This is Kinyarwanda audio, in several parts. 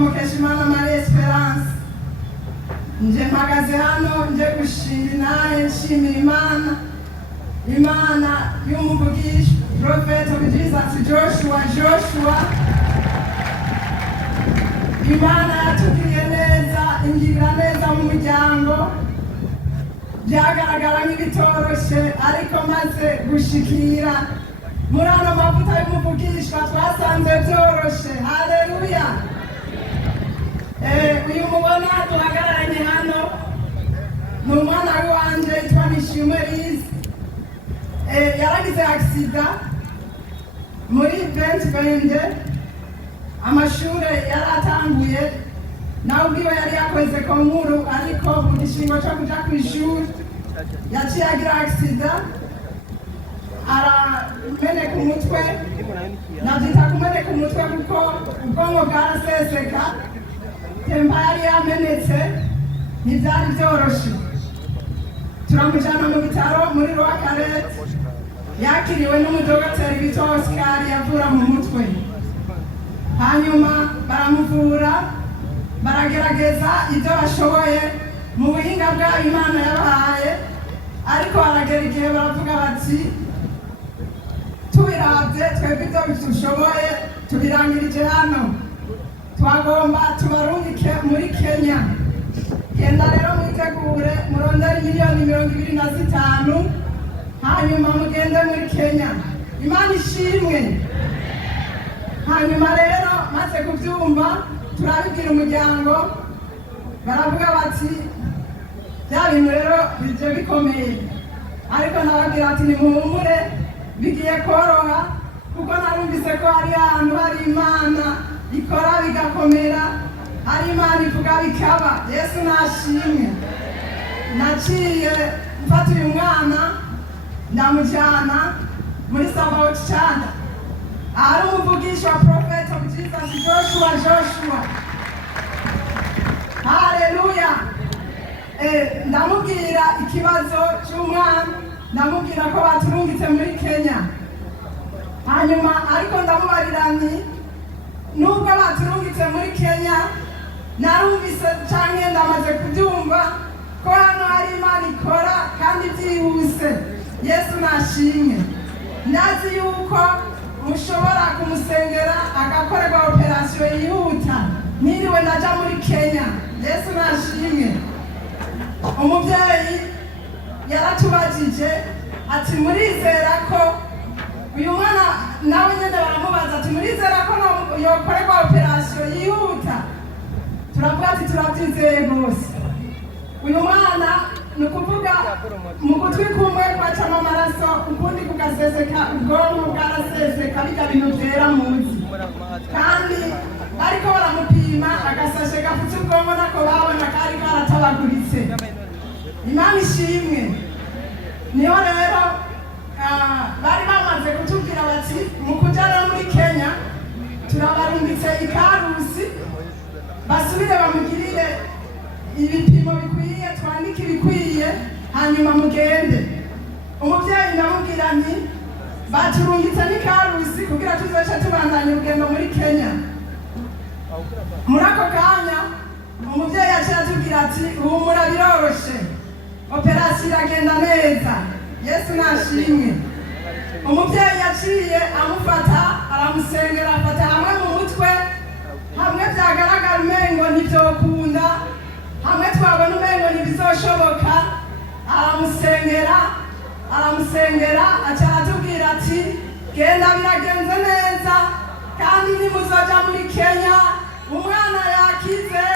Mukeshimana Marie Esperance nje mpagaze hano nje gushimira naye nshimira Imana y'umuvugisha Prophet of Jesus Joshua Imana yatugiriye neza ingira neza mu muryango byagaragara nk'ibitoroshe ariko maze gushikira muri ano mavuta y'umuvugishwa twasanze byoroshe. Haleluya. Uyu mubona duhagararanye hano ni umwana wanje yitwa Nishimwe Liz. Yaragize agisida muri 2020 amashure yaratanguye nawe ubwiwe yari yakoze konkuru ariko mu gishingo cyo kuja ku ishuri yaciye agira agisida arameneka umutwe. Nabyita kumeneka umutwe kuko ubwonko bwaraseseka, tempa yari yamenetse, ntibyari byoroshe. Turamujyana mu bitaro muri Rwakarete, yakiriwe n'umudogiteri bita Oscar yavura mu mutwe. Hanyuma baramuvura, baragerageza ibyo bashoboye mu buhinga bwabo Imana yabahaye, ariko haragera igihe baravuga bati tubiravye twebwe ibyo dushoboye tubirangirije hano, twagomba tubarungike muri Kenya. Genda rero mwitegure murondere miliyoni 25 hanyuma mugende muri Kenya. Imana ishimwe. Hanyuma rero maze kubyumva turabibwira umuryango, baravuga bati bya bintu rero bije bikomeye, ariko nababwira ati nimuhumure bigiye koroha kuko narumvise ko hari ahantu hari Imana ikora bigakomera, hari Imana ivuga bikaba. Yesu nashimwe. Naciye mfata uyu mwana ndamujyana muri Sabaoth Church, ahari umuvugisha wa Prophet of Jesus Joshua. Haleluya. Ndamubwira ikibazo cy'umwana, ndamubwira ko baturungitse muri Kenya. Hanyuma ariko ndamubarira nti nubwo baturungitse muri Kenya narumvise cyane ndamaze kubyumva ko hano hari Imana ikora kandi byihuse. Yesu nashimwe. Ndazi yuko mushobora kumusengera agakorerwa operasiyo yihuta niriwe ndaja muri Kenya. Yesu nashimwe. Umubyeyi yaratubajije ati murizera ko uyu mwana, nawe nyine baramubaza ati murizera ko yokorerwa operasiyo yihuta? Turavuga ati turabyizeye rwose. Uyu mwana ni ukuvuga mu gutwi kumwe kwacamo amaraso, ukundi kugaseseka, ubwonko bwaraseseka, bijya bintu byera munsi, kandi ariko baramupima agasashe gafutse ubwonko nako babona kari karatabaguritse. Imana ishimwe. Niyo rero bari bamaze kutubwira bati mu kujyana muri Kenya turabarungitse ikarusi basubire bamugirire ibipimo bikwiye, twandike ibikwiye, hanyuma mugende. Umubyeyi ndamubwira nti baturungitse n'ikarusi kugira tuzoce tubandanya urugendo muri Kenya. Muri ako kanya umubyeyi yaciye atubwira ati humura biroroshe, operasiyo iragenda neza. Yesu nashimwe. Umubyeyi yaciye amufata aramusengera, afata hamwe mu mutwe, hamwe byagaragara umengo ntibyokunda, hamwe twabona umengo ntibizoshoboka. Aramusengera aca aratubwira ati genda biragenze neza kandi nimuzoja muri Kenya umwana yakize.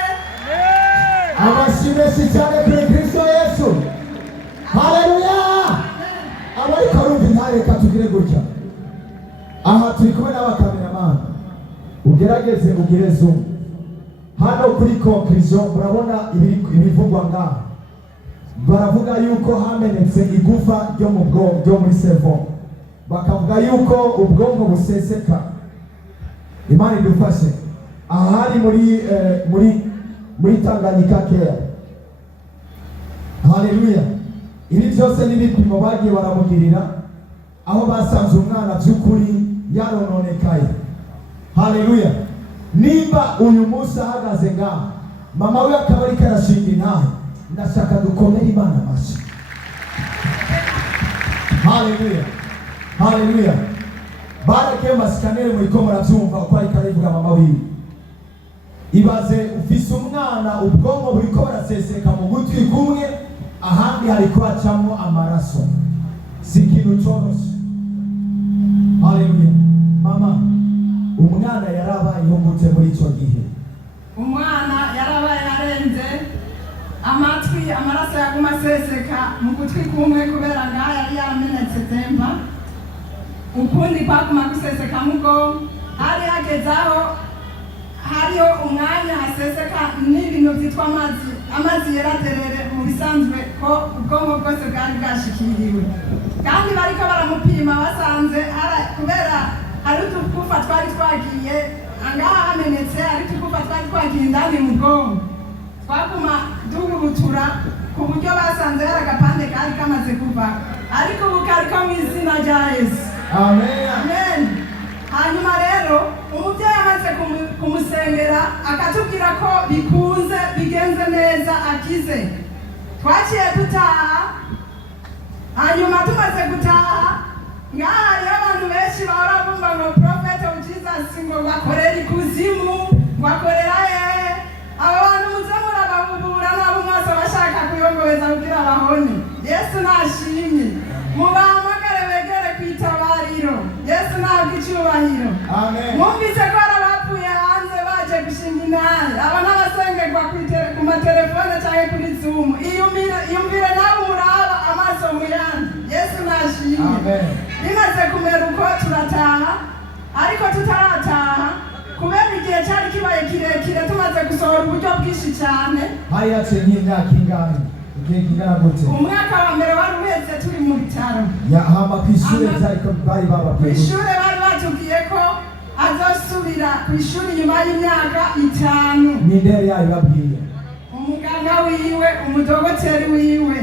Abashimesi cyane kuri Kristo Yesu. Haleluya. Abariko rumva ntareka tugire gutya. Aha turi kumwe n'abakameramani, ugerageze ugire zoom. Hano kuri conclusion murabona ibivugwa ngaha. Baravuga yuko hamenetse igufa ryo mu bwonko ryo muri cerveau, bakavuga yuko ubwonko buseseka. Imana idufashe. Aha hari muri Tanganyika Care. Haleluya. Ibi byose n'ibipimo bagiye baramugirira aho basanze umwana by'ukuri yarononekaye. Haleluya. nimba uyu munsi ahagaze ngaha mama we akaba ariko arashinga intahe, ndashaka dukomere Imana amashyi. Haleluya, haleluya. Bareke masikanere muriko muravyumva uko ariko arivuga mama wiwe. Ibaze ufise umwana ubwonko buriko baraseseka mu gutwi kumwe, ahandi hariko hacamo amaraso, si ikintu coroshe. Haleluya. Mama, umwana yarabayeho gute muri ico gihe? Umwana yarabaye arenze amatwi, amaraso yaguma aseseka mu gutwi kumwe kubera ngaho yari yaramenetse temba, ukundi kwaguma guseseka mu bwonko. Hari hageze aho hariho umwanya haseseka n'ibintu vyitwa amazi yeraterere mu bisanzwe ko ubwonko bwose bwari bwashikiriwe, kandi bariko baramupima basanze kubera hari utugufa twari twagiye angaha hamenetse, hari utugufa twari twagiye indani mu bwonko, twaguma duhurutura ku buryo basanze hari agapande kari kamaze kuva, ariko ubu kariko mw'izina rya Yesu. Amen, amen. Hanyuma rero umuvyeyi amaze kumusengera akatubwira ko bikunze bigenze neza akize, twaciye dutaha. Hanyuma tumaze gutaha ngaha hariho abantu benshi bahora bumva ngo Prophet of Jesus ngo bakorera ikuzimu, bakorera hehe. Abo bantu muze murabahubura nabo mwese bashaka kuyongobeza kugira bahone. Yesu nashimye, mubahamagare begere kwitabariro. Yesu ntabwo icyubahiro. Amen. Mwumvise ko hari abapfuye hanze baje gushinga intahe, aba n'abasengerwa ku matelefone cyangwa kuri Zoom. Iyumvire nawe umuraba amaso mu yandi. Yesu nashimye. Amen. Bimaze kumera uko turataha, ariko tutarataha kubera igihe cyari kibaye kirekire tumaze gusohora uburyo bwinshi cyane. Hari yaciye nk'imyaka ingahe? Igihe kingana gute? Umwaka wa mbere wari uhetse turi mu bitaro. Hama kw'ishure vyariko bari bababwiye? Kw'ishure bari batubwiye ko azosubira kw'ishure nyuma y'imyaka 5. Ninde yari yabibabwiye? Umuganga wiwe, umudogoteri wiwe.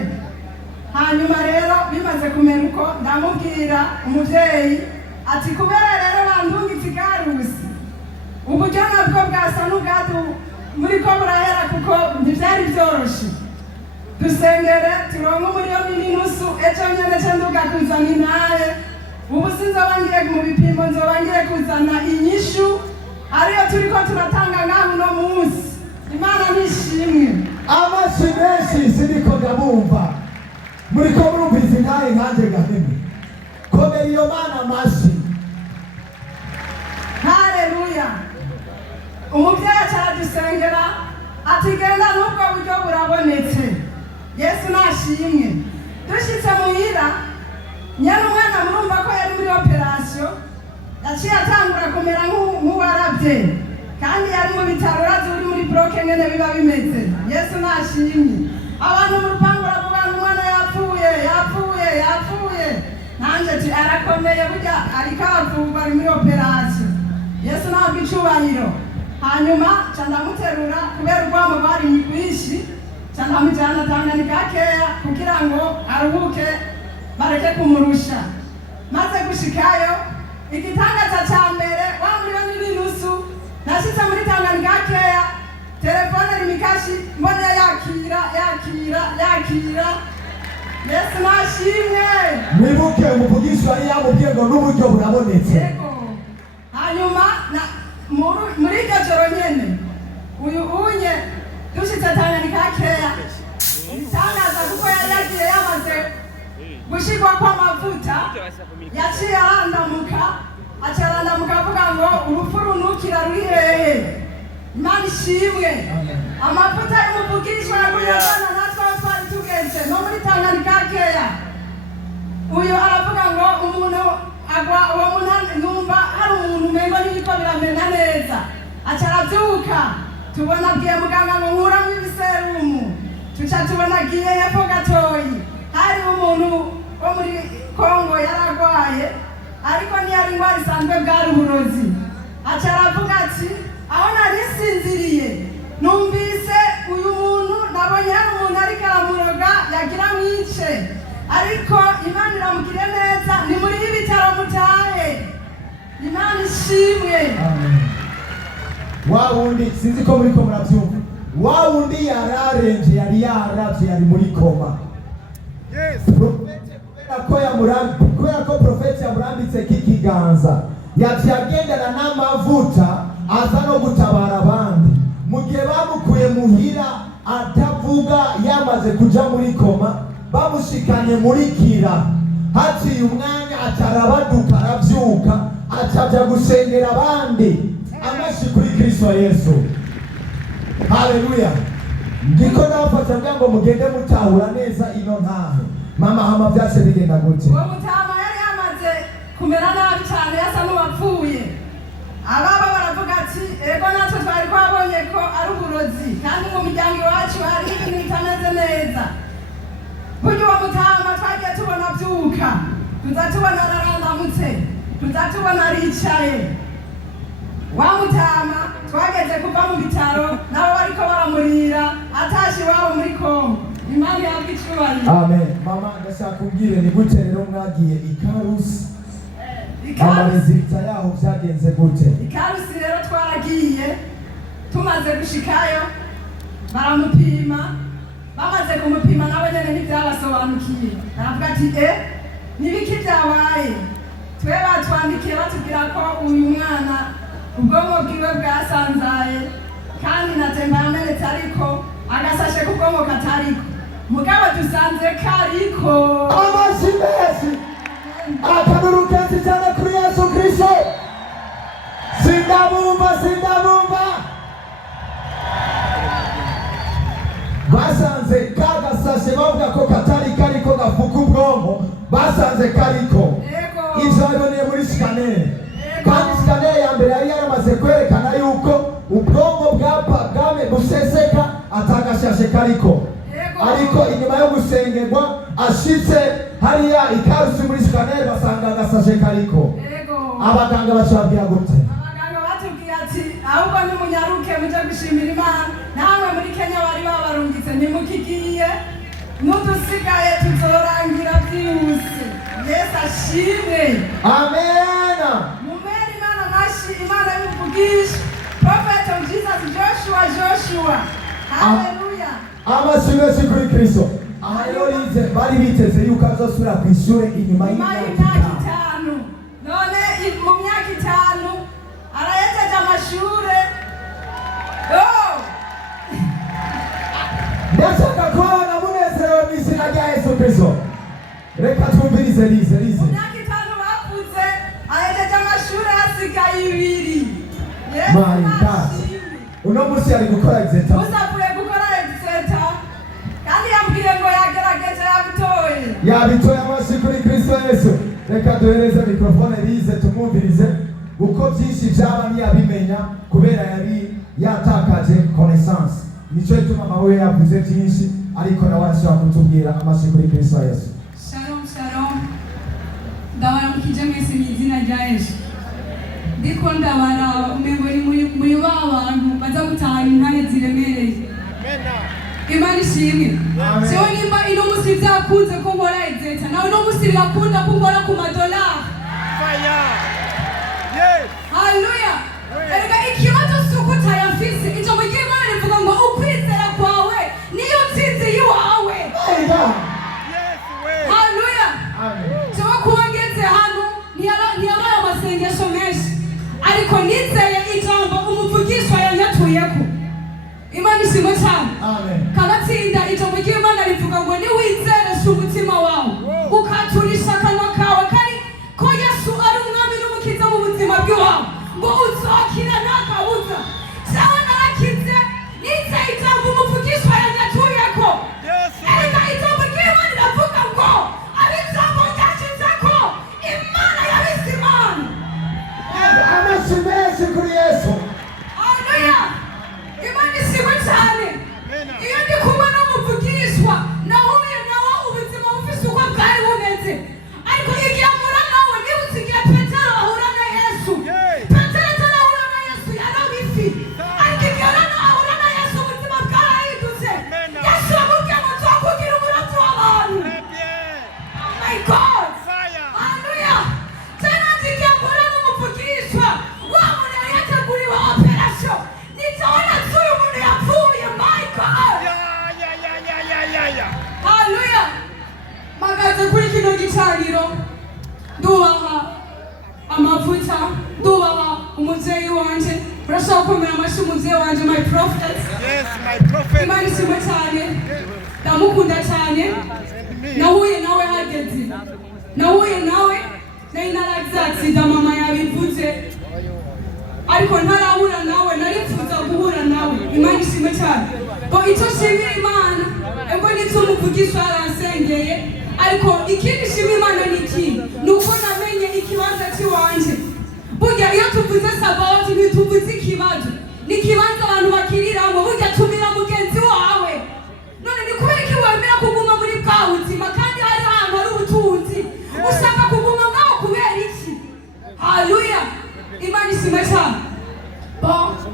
Hanyuma rero bimaze kumera uko ndamubwira umuvyeyi ati kubera rero bandungitse ikarusi, uburyo nabwo bwasa n'ubwadu muriko burahera kuko ntivyari vyoroshe. Dusengere turonke umuriyoni n'inusu, ejo nyene ce nduga kuzana intahe. Ubu sinzoba ngiye mu bipimo, nzoba ngiye kuzana inyishu ariyo turiko turatanga ngaho uno munsi. Imana nishimwe. Amashi menshi siniko ndabumva, muriko murumvise intahe nkanje gaheme. Komera iyo Mana amashi. Haleluya. Umuvyeyi aradusengera ati genda n'ubwo buryo burabonetse. Yesu nashimwe. Dushitse muhira, nyana umwana murumva ko yari muri operation, yaciye atangura kumera nk'uwarabye, kandi yari mu bitaro urazi uri muri bloke ngene biba bimeze. Yesu nashimwe. Abantu mu rupangu baravuga umwana yapfuye. Nanje ati arakomeye burya ariko aravurwa ari muri operation. Yesu ntabwo icubahiro. Hanyuma ca ndamuterura kubera urwamo bari rwinshi, ca ndamujana Tanganyika keya kugira ngo aruhuke bareke kumurusha. Maze gushikayo igitangaza ca mbere wa miliyoni n'inusu nashitse muri Tanganyika keya, telefone rimikashi mbona yakira. Yesu nashimwe. Mwibuke umuvugishi wari yamubwiye ngo n'uburyo burabonetse. Yego. Hanyuma muri iryo joro nyene uyu unye dushitse Tanganyika keya, itangaza kuko yari yagiye yamaze gushirwa kw'amavuta, yaciye arandamuka avuga ngo urupfu runukira ruri hehe. Imana ishimwe. Amavuta y'umuvugishwa yaguyana natwe aho twari tugeze no muri Tanganyika keya. Uyu aravuga ngo umuntu agwa, uwo muntu numva hari umuntu umengo n'ibiko biramena neza, aca aravyuka. Tubona abwiye muganga ngo nkuramwo ibiserumu, tuca tubona agiye hepfo gatoyi hari umuntu wo muri Kongo yaragwaye, ariko ntiyari ingwara isanzwe, bwari uburozi. Aca aravuga ati aho nari sinziriye numvise uyu muntu, nabonye hari umuntu ariko aramuroga yagira mwice, ariko Imana iramugire neza, ni muri ibitaro mutahe. Imana ishimwe. wa wundi sinzi ko muri ko murabyumva, wa wundi yararenje yari yaravye yari muri koma. Yes. Kubera ko profeti yamurambitse k'ikiganza yaciye agendana n'amavuta aza no gutabara abandi. Mu gihe bamukuye muhira atavuga yamaze kuja muri koma, bamushikanye muri kira, haciye umwanya atarabaduka aravyuka acaja gusengera abandi. Amashi kuri Kristo Yesu. Haleluya. Ndiko nafata ngo mugende mutahura neza ino ntahe. Mama hama byase bigenda gute? Uwo mutama yari yamaze kumera nabi cyane, yasa n'uwapfuye. Ababa baravuga ati ego natwe twari twabonye ko ari uburozi, kandi mu miryango iwacu hari ibintu bitameze neza. Burya uwo mutama twagiye tubona abyuka, tuza tubona ararandamutse, tuza tubona aricaye. Wa mutama twageze kuva mu bitaro nabo bariko baramurira atashi wabo muri Kongo. Imana yabicubanye. Amen. Mama ndashaka kubwire ni gute rero mwagiye Ikarusi? Amarezita yaho byagenze gute? Ikarusi rero twaragiye, tumaze gushikayo baramupima, bamaze kumupima nabo nyene ntibyabasobanukiye. Aravuga ati nibiki byabaye? Twe batwandikiye batubwira ko uyu mwana ubwonko bwiwe bwasanzaye kandi na temperamenetse ariko agasashe ku bwonko katariko, mugabo dusanze kariko. Amashi menshi akanuru kenshi cyane kuri Yesu Kristo. Sindabumba basanze kagasashe bavuga ko katari kariko gafuka ubwonko, basanze kariko. Ivyo baboneye muri scanner, kandi scanner ya mbere yari yaramaze kwerekana yuko ubwonko bwame buseseka atagashashe kariko. Ariko inyuma yo gusengerwa ashitse hariya Ikarusi muri scanner basanga agasashe kariko. Abaganga bashobora gute? Abaganga batubwiye ati ahubwo ni munyaruke muje gushimira Imana, namwe muri Kenya bari babarungitse nimukigiye, nudusigaye tuzorangira byihuse. Yesu ashimwe. Amen. Mumeri Imana nashi, Imana y'umuvugisha. Prophet of Jesus Joshua. Hallelujah. Amashimwe kuri Kristo. Aha yorize bari biteze yuko azosubira ku ishure inyuma y'imyaka 5. None mu myaka 5 arayejeje amashure. Ndashaka kubona munezerewe mu izina rya Yesu Kristo. Reka twumvirize Lize. Mu myaka 5 bavuze ayejeje amashure hasigaye 2. Yes. My God. Uno musi ari gukora exeta. Uzavuye gukora exeta. Kandi yambwiye ngo yagerageje yabitoye. Yabitoye amashi kuri Kristo Yesu. Reka duhereze mikrofone Lize tumwumvirize uko byinshi byaba ntiyabimenya kubera yari yatakaje connaissance. Nico ituma mawe yavuze byinshi ariko nawe ashobora kutubwira amashi kuri Kristo Yesu. Shalom. Ndabaramukije mwese mu izina rya Yesu. Ndiko ndabara muri abantu baza gutahana intare ziremereye. Imana ishimwe. Sio nimba ino musi byakunze ko nkora exeta, nawe no musi birakunda ko nkora ku madolari. Fire. Yes. Hallelujah. Erega ikibazo suko tayafise, icyo mu gihe Imana rivuga ngo ukwizera kwawe niyo nsinzi yiwawe. Yes, we. Hallelujah. Amen. Cyo kuwageze hano ntiyabaye amasengesho menshi, ariko nizeye ijambo umuvugishwa yanyatuyeko. Imana ishimwe cyane. Amen. Kanatsinda ijambo ry'Imana rivuga ngo niwizere umutima wawe ukaturisha akanwa kawe kari ko Yesu ari umwami n'umukiza mu buzima bwawe ngo uzokira ntakabuza. Sawa narakize nizeye ijambo umuvugishwa yanyatuyeko. Erega ijambo ry'Imana riravuga ngo ab'ijambo ryashizeko Imana yabise Imana. Amashimwe kuri Yesu. Haleluya. Imana ishimwe cyane. Iyo amavuta dubaha umuvyeyi wanje urashobora kumera amashi umuvyeyi wanje my prophet. Yes, my prophet. Imana ishimwe cyane ndamukunda cyane nahuye nawe hageze nahuye nawe nari naragize aksida mama yabivuze ariko ntarahura nawe narifuza guhura nawe. Imana ishimwe cyane bo icyo shimira Imana ego nityo umuvugisha yaransengeye ariko ikindi shimira Imana ni iki nuko namenye ikibanza cy'iwanje. Burya iyo tuvuze sabati ntituvuze ikibazo ni ikibanza abantu bakiriramo burya tumira mugenzi wawe. None ni kubera iki wemera kuguma muri bwa buzima kandi hari ahantu hari ubutunzi ushaka kuguma ngaho kubera iki? Haleluya, Imana ishimwe cyane.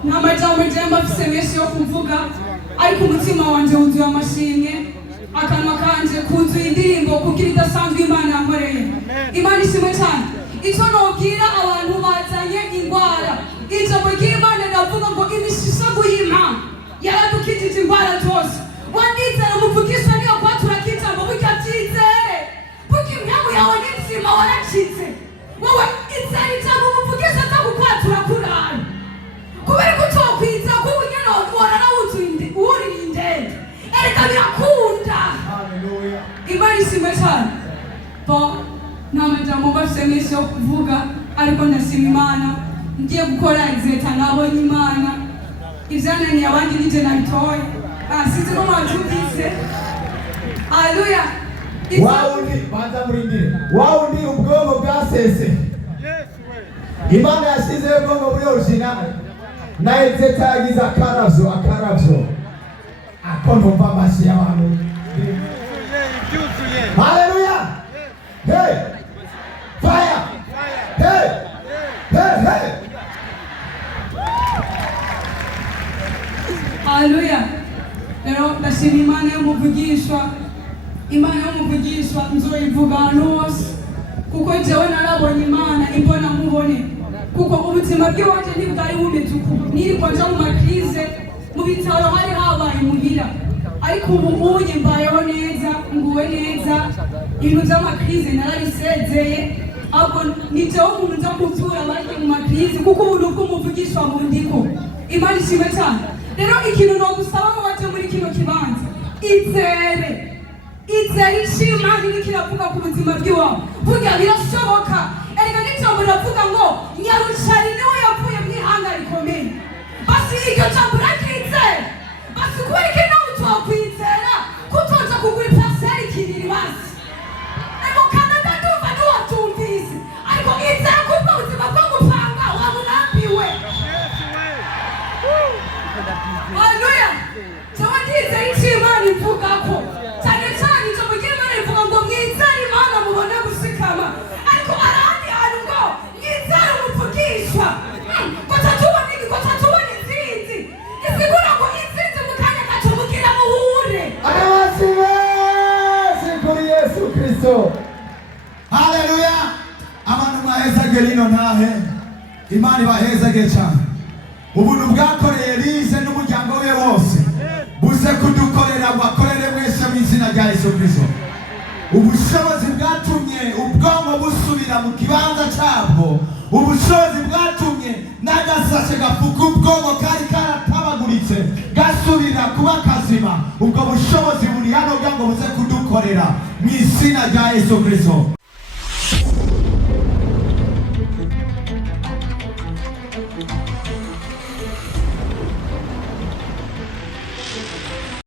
Nta majambo njemba mfise menshi yo kuvuga ariko umutima wanje wuzuye amashimwe akanwa kanje kuzuye indirimbo kugira idasanzwe Imana yankoreye. Imana ishimwe cyane. Icyo nobwira abantu bazanye indwara ijambo ry'Imana riravuga ngo imishishago y'Imana yaradukijije indwara zose. Wandizera muvugisha niyo kwatura kijambo burya byizere burya imyamu yawe n'inzima warakize wowe izera ijambo muvugisha atagukwatura kurara kubera ko utokwiza kuba unyene worara wurira indege ereka birakunda. Imana ishimwe cyane. Nta majambo bafise menshi yo kuvuga ariko ndashima Imana ngiye gukora exeta nabonye Imana ivyananiye abandi nije nabitoye sinzi ko mwavyumvise. Haleluya. Wawundi banza murindire wawundi ubwonko bwasese. Yes, way. Imana yashyize ubwonko muri original na exeta yagize akaravyo ako numva amashyi y'abantu. Haleluya. Hey! Fire! Hey! Hey! Hey! Haleluya. Rero ndashima Imana y'umuvugishwa. Imana y'umuvugishwa nzoyivuga ahantu hose kuko jewe narabonye Imana imbona mubone kuko ubuzima bw'iwanje ntibwari bumeze uku niriko nja mu makrize mu bitaro hari habaye muhira ariko ubu unye mbayeho neza nguwe neza ibintu by'amakrize narabisezeye ahubwo ni jewe umuntu nza kuvyura bari mu makrize kuko ubuntu bw'umuvugishwa bundiko. Imana ishimwe cyane. Rero ikintu nogusaba ngo baje muri kino kibanza izere ishima nini kiravuga ku buzima bw'iwawe burya birashoboka. Erega n'ijambo riravuga ngo Nyarushari niwe yavuye mu ihanga rikomeye. Basi iryo jambo uraryizera basi kubera iki nawe utokwizera kutoja kugura ipaseri kinini basi ego Canada ndumva ntiwatumvise ariko izera kubwo ubuzima bwo gupanga waburambiwe. Haleluya. Jewe ndizera icyo Imana ivuga ko cyane cyane ijambo ry'Imana rivuga ngo mwizere Imana mubone gushikama ariko arahandi hantu ngo mwizere umuvugishwa ko tatubona intsinzi isigura ngo intsinzi mu kanya gato mugira muhure. Abasi bose kuri Yesu Kristo. Haleluya. Abantu bahezage lino ntahe Imana ibahezage cyane. Ubuntu bwakoreye Elise n'umuryango we wose buze kudukorera bakorere mwese mu izina rya Yesu Kristo. Ubushobozi bwatumye ubwonko busubira mu kibanza cyabwo. Ubushobozi bwatumye n'agasashe gafuka ubwonko kari karatabaguritse gasubira kuba kazima. Ubwo bushobozi buri hano bwa ngo buze kudukorera mu izina rya Yesu Kristo.